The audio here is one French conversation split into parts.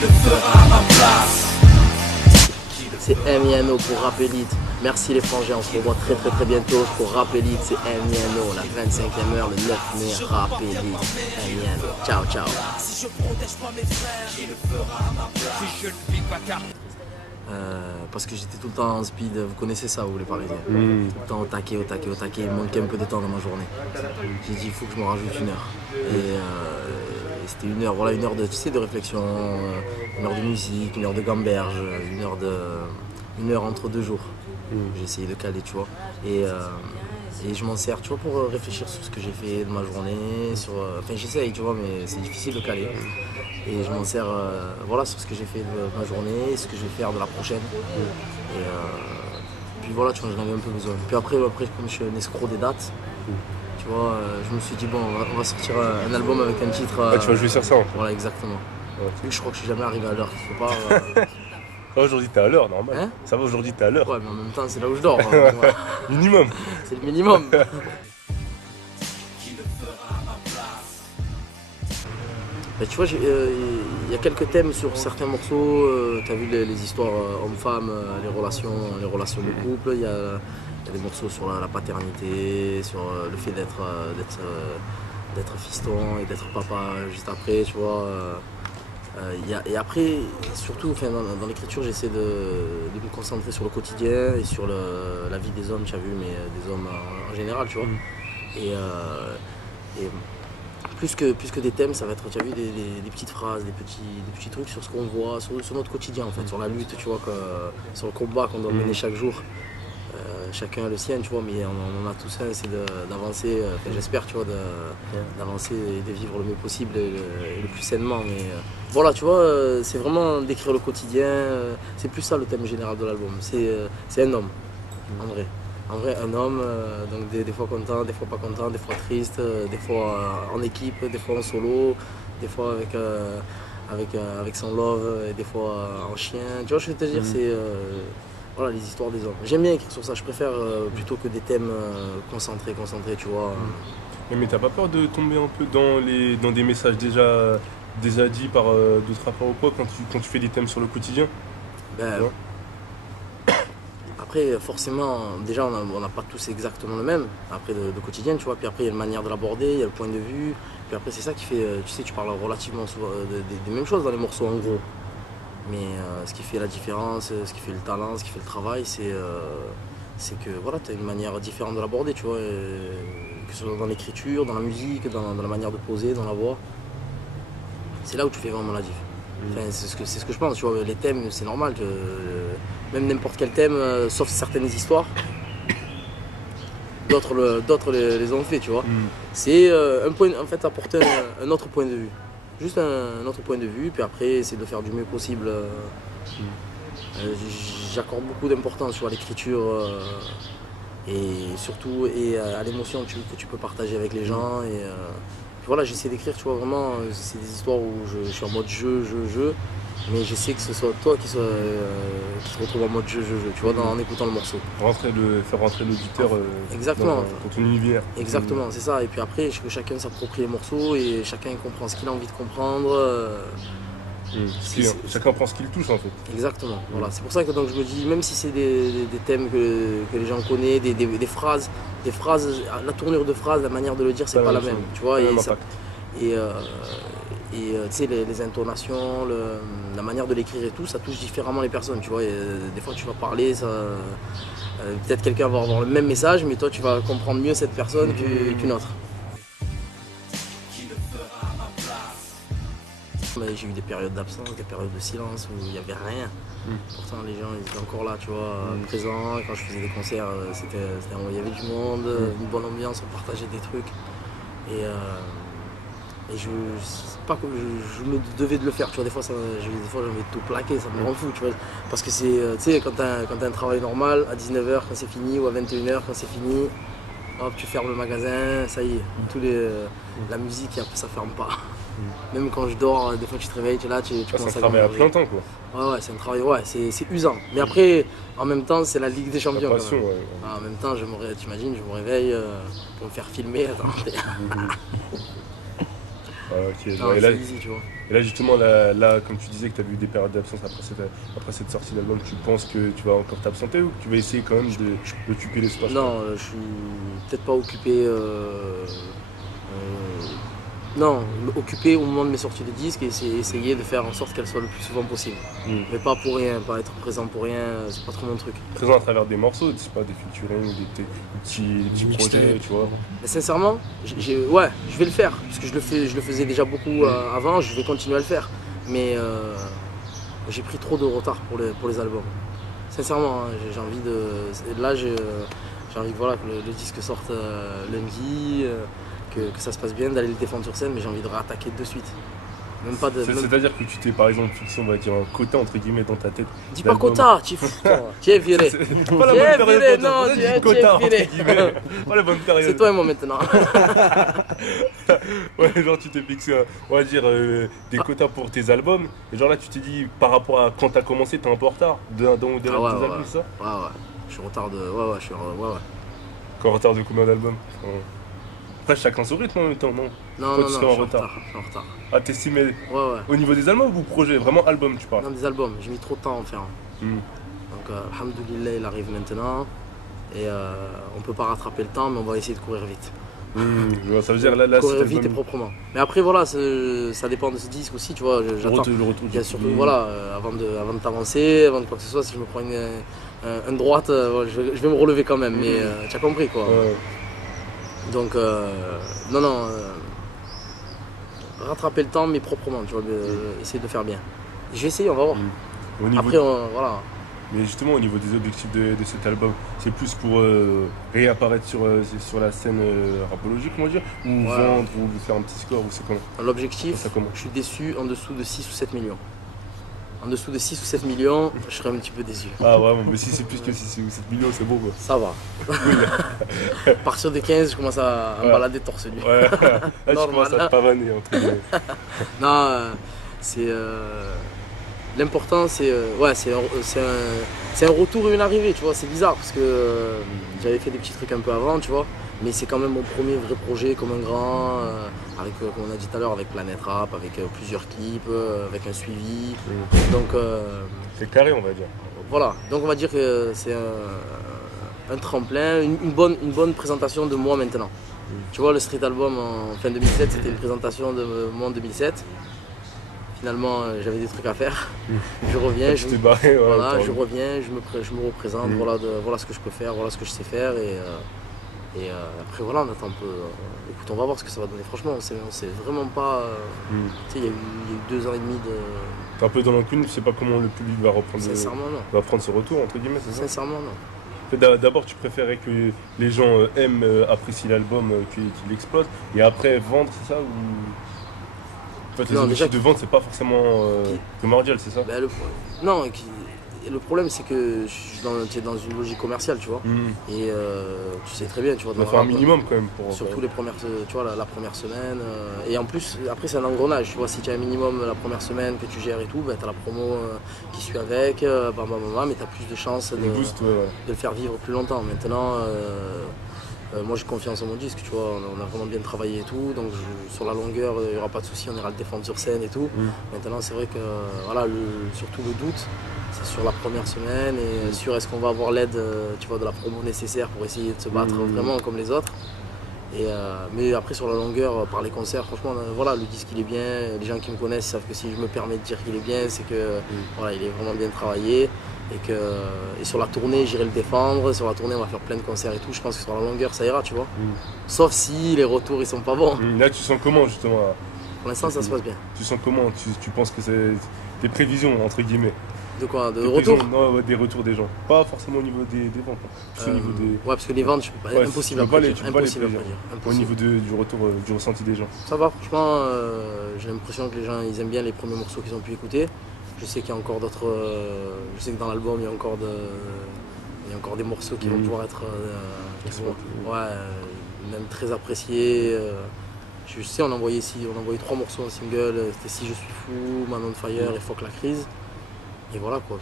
le fera à ma place? C'est Emiliano pour Rap Elite. Merci les frangins, on se revoit très bientôt pour Rap Elite. C'est Emiliano, la 25e heure, le 9 mai, Rap Elite. Emiliano, ciao ciao. Si je protège pas mes frères, qui le fera à ma place? Si je ne vis pas car Parce que j'étais tout le temps en speed, vous connaissez ça vous les Parisiens. Tout le temps au taquet, il me manquait un peu de temps dans ma journée. J'ai dit il faut que je me rajoute une heure. Et c'était une heure, voilà, une heure de, tu sais, de réflexion, une heure de musique, une heure de gamberge, une heure entre 2 jours. J'ai essayé de caler, tu vois. Et je m'en sers, tu vois, pour réfléchir sur ce que j'ai fait de ma journée, enfin j'essaye, tu vois, mais c'est difficile de caler. Et je m'en sers voilà, sur ce que j'ai fait de ma journée, ce que je vais faire de la prochaine. Et puis voilà, tu vois, j'en avais un peu besoin. Puis après comme je suis un escroc des dates, tu vois, je me suis dit, bon, on va sortir un album avec un titre. Tu vas jouer sur ça. Voilà, exactement. Ouais. Je crois que je suis jamais arrivé à l'heure. Faut pas. Ça va, aujourd'hui t'es à l'heure, normal. Hein? Ça va, aujourd'hui t'es à l'heure. Ouais, mais en même temps, c'est là où je dors. Hein. Ouais. Minimum. C'est le minimum. Ben, tu vois, il y a quelques thèmes sur certains morceaux. Tu as vu les histoires hommes-femmes, les relations de couple. Il y a des morceaux sur la paternité, sur le fait d'être fiston et d'être papa juste après, tu vois. Et après, surtout dans l'écriture, j'essaie de me concentrer sur le quotidien et sur la vie des hommes, tu as vu, mais des hommes en général, tu vois. Et plus que des thèmes, ça va être, tu as vu, des petites phrases, des petits trucs sur ce qu'on voit, sur notre quotidien, en fait, sur la lutte, tu vois, sur le combat qu'on doit mener chaque jour. Chacun a le sien, tu vois, mais on en a tous un, c'est d'avancer, j'espère, tu vois, d'avancer et de vivre le mieux possible et le plus sainement. Mais voilà, tu vois, c'est vraiment d'écrire le quotidien, c'est plus ça le thème général de l'album, c'est un homme, en vrai. En vrai, un homme, donc des fois content, des fois pas content, des fois triste, des fois en équipe, des fois en solo, des fois avec son love, et des fois en chien. Tu vois, je veux te dire, c'est voilà, les histoires des hommes. J'aime bien écrire sur ça, je préfère plutôt que des thèmes concentrés, tu vois. Mais t'as pas peur de tomber un peu dans des messages déjà dits par d'autres rappeurs ou quoi quand tu fais des thèmes sur le quotidien? Ben, après, forcément, déjà, on n'a pas tous exactement le même, après de quotidien, tu vois. Puis après, il y a une manière de l'aborder, il y a le point de vue. Puis après, c'est ça qui fait, tu sais, tu parles relativement souvent des mêmes choses dans les morceaux, en gros. Mais ce qui fait la différence, ce qui fait le talent, ce qui fait le travail, c'est que voilà, tu as une manière différente de l'aborder, tu vois. Que ce soit dans l'écriture, dans la musique, dans la manière de poser, dans la voix. C'est là où tu fais vraiment la diff. Enfin, c'est ce que je pense, tu vois. Les thèmes, c'est normal. Même n'importe quel thème, sauf certaines histoires, d'autres les ont fait, tu vois. C'est en fait, apporter un autre point de vue. Juste un autre point de vue, puis après, essayer de le faire du mieux possible. J'accorde beaucoup d'importance à l'écriture et surtout à l'émotion que tu peux partager avec les gens. Et puis voilà, j'essaie d'écrire, tu vois, vraiment, c'est des histoires où je suis en mode jeu. Mais j'essaie que ce soit toi qui se retrouve en mode jeu, tu vois, en écoutant le morceau. Faire rentrer l'auditeur Exactement. dans ton univers. Exactement, c'est ça. Et puis après, que chacun s'approprie les morceaux et chacun comprend ce qu'il a envie de comprendre. Chacun prend ce qu'il touche en fait. Exactement. Voilà. C'est pour ça que donc, je me dis, même si c'est des thèmes que les gens connaissent, des phrases, la tournure de phrases, la manière de le dire, c'est pas la même. Tu vois, et tu sais, les intonations, la manière de l'écrire et tout, ça touche différemment les personnes, tu vois. Et, des fois, tu vas parler, peut-être quelqu'un va avoir le même message, mais toi, tu vas comprendre mieux cette personne qu'une autre. J'ai eu des périodes d'absence, des périodes de silence où il n'y avait rien. Pourtant, les gens ils étaient encore là, tu vois, présents. Quand je faisais des concerts, il y avait du monde, une bonne ambiance, on partageait des trucs. Et c'est pas comme je me devais de le faire, tu vois, des fois j'ai envie de tout plaquer, ça me rend fou, tu vois, parce que c'est, tu sais, quand t'as un travail normal, à 19h quand c'est fini, ou à 21h quand c'est fini, hop, tu fermes le magasin, ça y est, la musique, ça ferme pas. Même quand je dors, des fois tu te réveilles, tu es là, tu commences à... C'est un travail à plein temps, quoi. Ouais, c'est un travail, c'est usant. Mais après, en même temps, c'est la Ligue des Champions. Passion, quand même. En même temps, t'imagines, je me réveille pour me faire filmer. Attends. Ah, ok. Non, Et là, c'est easy, tu vois. justement, là, comme tu disais que tu as eu des périodes d'absence après cette sortie d'album, tu penses que tu vas encore t'absenter ou que tu vas essayer quand même d'occuper l'espace? Non, je suis peut-être pas occupé. Non, occupé au moment de mes sorties de disques et c'est essayer de faire en sorte qu'elles soient le plus souvent possible. Hmm. Mais pas pour rien, pas être présent pour rien, c'est pas trop mon truc. Présent à travers des morceaux, je sais pas, des featuring, des petits projets, tu vois. Mais sincèrement, ouais, je vais le faire, parce que je le faisais déjà beaucoup avant, je vais continuer à le faire. Mais j'ai pris trop de retard pour les albums. Sincèrement, hein, j'ai envie de. Là, j'ai envie que, voilà, que le disque sorte lundi, que ça se passe bien, d'aller le défendre sur scène, mais j'ai envie de rattaquer de suite. Même pas de. C'est-à-dire que tu t'es par exemple fixé, on va dire, un quota entre guillemets dans ta tête. Dis pas d'albums. quota, tu es fou, toi. Tu es viré. C'est pas la bonne viré, période. non, pour tu ça, es dis quota, viré. entre guillemets. Pas la bonne période. C'est toi et moi maintenant. Ouais, genre tu t'es fixé, on va dire, des quotas pour tes albums. Et genre là, tu t'es dit, par rapport à quand t'as commencé, t'es un peu en retard d'un ou deux Ah ouais, albums, ouais. ça? Ouais. Je suis en retard de. Ouais, je suis en. Ouais. Qu'en retard de combien d'albums? Après, chacun son rythme en même temps, non? Non, Toi, non, tu non, serais je en suis en retard. retard. Je suis en retard. Ah, t'estimais Ouais. au niveau des albums ou projet? Vraiment album, tu parles? Non, des albums, j'ai mis trop de temps à en faire. Hmm. Donc, alhamdoulilah, il arrive maintenant. Et on peut pas rattraper le temps, mais on va essayer de courir vite. Je vois, ça veut dire là, Courir c'est vite et proprement. Mais après, voilà, ça dépend de ce disque aussi, tu vois. J'attends. le retour Bien du surtout, public. voilà, avant de t'avancer, avant de quoi que ce soit, si je me prends une droite, voilà, je vais me relever quand même. Mais tu as compris, quoi. Ouais. Donc, non, rattraper le temps, mais proprement, tu vois, essayer de faire bien. Je vais essayer, on va voir. Au niveau Après, voilà. Mais justement, au niveau des objectifs de cet album, c'est plus pour réapparaître sur la scène rapologique, on va dire, ou Ouais. vendre, ou faire un petit score, ou c'est comment? L'objectif, Ça comment? je suis déçu en dessous de 6 ou 7 millions. En dessous de 6 ou 7 millions, je serais un petit peu déçu. Ah vraiment, mais si c'est plus que 6 ou 7 millions, c'est bon quoi. Ça va. À partir de 15, je commence à me balader torse nu. Ouais, là tu Normal. commences à te pavaner entre guillemets. Non, c'est. L'important, c'est un retour et une arrivée, tu vois. C'est bizarre parce que j'avais fait des petits trucs un peu avant, tu vois. Mais c'est quand même mon premier vrai projet comme un grand, avec, comme on a dit tout à l'heure, avec Planète Rap, avec plusieurs clips, avec un suivi. Donc C'est carré, on va dire. voilà. Donc on va dire que c'est un tremplin, une bonne présentation de moi maintenant. Tu vois, le Street Album en fin 2007, c'était une présentation de moi en 2007. Finalement, j'avais des trucs à faire. Je reviens, Tu t'es barré, ouais, voilà, t'as je raison. reviens, je me représente, voilà ce que je peux faire, voilà ce que je sais faire. Et après, voilà, on attend un peu. Écoute, on va voir ce que ça va donner. Franchement, on sait vraiment pas. Tu sais, il y a eu 2 ans et demi de. T'es un peu dans l'inconnu, tu sais pas comment le public va reprendre, Sincèrement, non. va prendre ce retour, entre guillemets, c'est ça? Sincèrement, non. En fait, d'abord, tu préférais que les gens aiment, apprécient l'album, qu'il explose, et après vendre, c'est ça ou... En fait, les Non, objectifs déjà, de vente, c'est pas forcément primordial, c'est ça? Ben, non, le problème c'est que je suis dans une logique commerciale, tu vois. Et tu sais très bien, tu vois. On va dans faire un le rap, minimum quand même pour... surtout les premières, tu vois, la première semaine. Et en plus, après c'est un engrenage, tu vois. Si tu as un minimum la première semaine que tu gères et tout, ben, tu as la promo qui suit avec, mais tu as plus de chances Le boost, ouais. de le faire vivre plus longtemps. Maintenant, moi j'ai confiance en mon disque, tu vois, on a vraiment bien travaillé et tout, donc sur la longueur il n'y aura pas de souci, on ira le défendre sur scène et tout. Maintenant c'est vrai que voilà, surtout le doute, c'est sur la première semaine et sur est-ce qu'on va avoir l'aide tu vois, de la promo nécessaire pour essayer de se battre vraiment comme les autres. Mais après sur la longueur, par les concerts, franchement voilà, le disque il est bien, les gens qui me connaissent savent que si je me permets de dire qu'il est bien, c'est que voilà, il est vraiment bien travaillé. Et sur la tournée, j'irai le défendre. Sur la tournée, on va faire plein de concerts et tout. Je pense que sur la longueur, ça ira, tu vois. Sauf si les retours, ils sont pas bons. Là, tu sens comment, justement? Pour l'instant, ça se passe bien. Tu sens comment? Tu penses que c'est des prévisions, entre guillemets? De quoi? De Des retour? prévisions, non, ouais, des retours des gens. Pas forcément au niveau des ventes, hein. Plus au niveau des... Ouais, parce que les ventes, je peux pas, Ouais, impossible tu à peux pas les- prédire. tu peux pas les Impossible à prédire. prédire. Au Impossible. niveau du retour, du ressenti des gens. Ça va, franchement, j'ai l'impression que les gens ils aiment bien les premiers morceaux qu'ils ont pu écouter. Je sais qu'il y a encore d'autres. Je sais que dans l'album il y a encore des morceaux qui vont pouvoir être même très appréciés. Je sais, on a envoyé 3 morceaux en single, c'était Si je suis fou, Man on Fire et Fuck la crise. Et voilà quoi,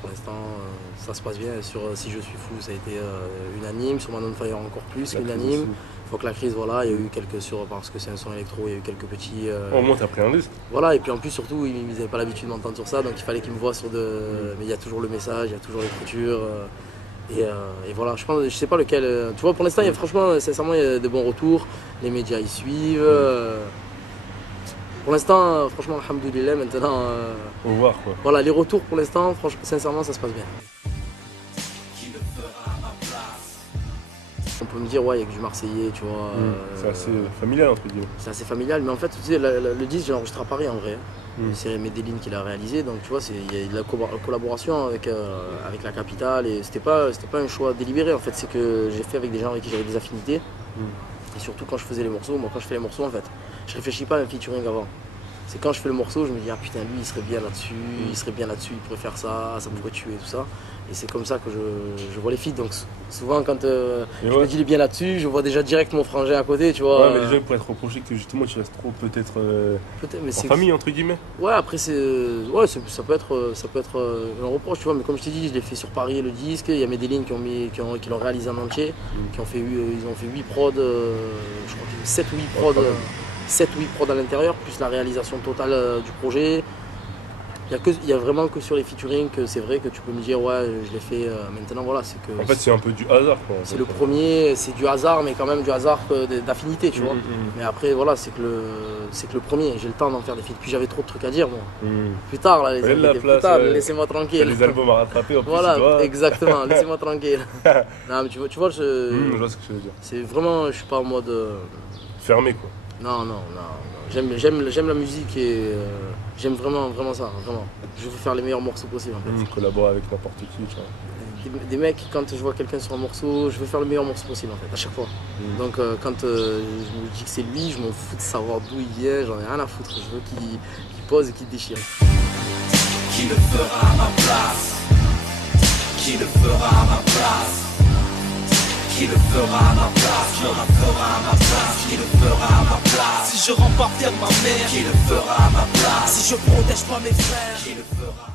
pour l'instant ça se passe bien. Sur Si je suis fou, ça a été unanime. Sur Man on Fire encore plus qu'unanime. Faut que la crise, voilà, il y a eu parce que c'est un son électro, il y a eu quelques petits. Au moins t'as pris un risque. Voilà, et puis en plus surtout, ils n'avaient pas l'habitude de m'entendre sur ça, donc il fallait qu'ils me voient Mais il y a toujours le message, il y a toujours l'écriture. Et voilà, je sais pas lequel. Tu vois, pour l'instant, franchement, sincèrement, il y a de bons retours. Les médias y suivent. Pour l'instant, franchement, alhamdoulilah, maintenant. Au revoir quoi. Voilà, les retours pour l'instant, sincèrement, ça se passe bien. On peut me dire, ouais, il y a que du Marseillais, tu vois. C'est assez familial entre guillemets. C'est assez familial, mais en fait, tu sais, le disque, j'ai enregistré à Paris en vrai. C'est Medellin qui l'a réalisé, donc tu vois, il y a eu de la collaboration avec la capitale, et c'était pas un choix délibéré, en fait, c'est que j'ai fait avec des gens avec qui j'avais des affinités. Et surtout quand je faisais les morceaux, moi quand je fais les morceaux, en fait, je réfléchis pas à un featuring avant. C'est quand je fais le morceau, je me dis, ah putain, lui il serait bien là-dessus, il pourrait faire ça, ça pourrait tuer, tout ça. Et c'est comme ça que je vois les feats. Donc souvent quand je me dis il est bien là-dessus, je vois déjà direct mon frangin à côté, tu vois. Ouais, mais les gens pourraient être reprocher que justement tu restes trop peut-être mais en famille entre guillemets. Ouais, après ça peut être un reproche, tu vois. Mais comme je t'ai dit, je l'ai fait sur Paris le disque. Il y a Medellin qui l'ont réalisé en entier, ils ont fait 8 prods, je crois que 7 ou 8 prods. 7 ou 8 prods à l'intérieur, plus la réalisation totale du projet. Il y a vraiment que sur les featuring que c'est vrai que tu peux me dire ouais je l'ai fait maintenant voilà c'est que. En fait c'est un peu du hasard quoi. C'est le premier, c'est du hasard mais quand même du hasard d'affinité tu vois. Mais après voilà c'est que le premier, j'ai le temps d'en faire des feats. Puis j'avais trop de trucs à dire moi. Plus tard là, laissez-moi tranquille. Les albums à rattraper en plus. Voilà, exactement, laissez-moi tranquille. Non mais tu vois je vois ce que tu veux dire. C'est vraiment, je suis pas en mode. Fermé quoi. Non. J'aime la musique et j'aime vraiment ça, vraiment. Je veux faire les meilleurs morceaux possibles en fait. Collaborer avec n'importe qui, tu vois. Des mecs, quand je vois quelqu'un sur un morceau, je veux faire le meilleur morceau possible en fait, à chaque fois. Donc quand je me dis que c'est lui, je m'en fous de savoir d'où il vient, j'en ai rien à foutre. Je veux qu'il pose et qu'il déchire. Qui le fera à ma place? Qui le fera à ma place? Qui le fera à ma place? Qui le fera à ma place? Qui le fera à ma place? Si je rends pas fier de ma mère, qui le fera à ma place? Si je protège pas mes frères, qui le fera?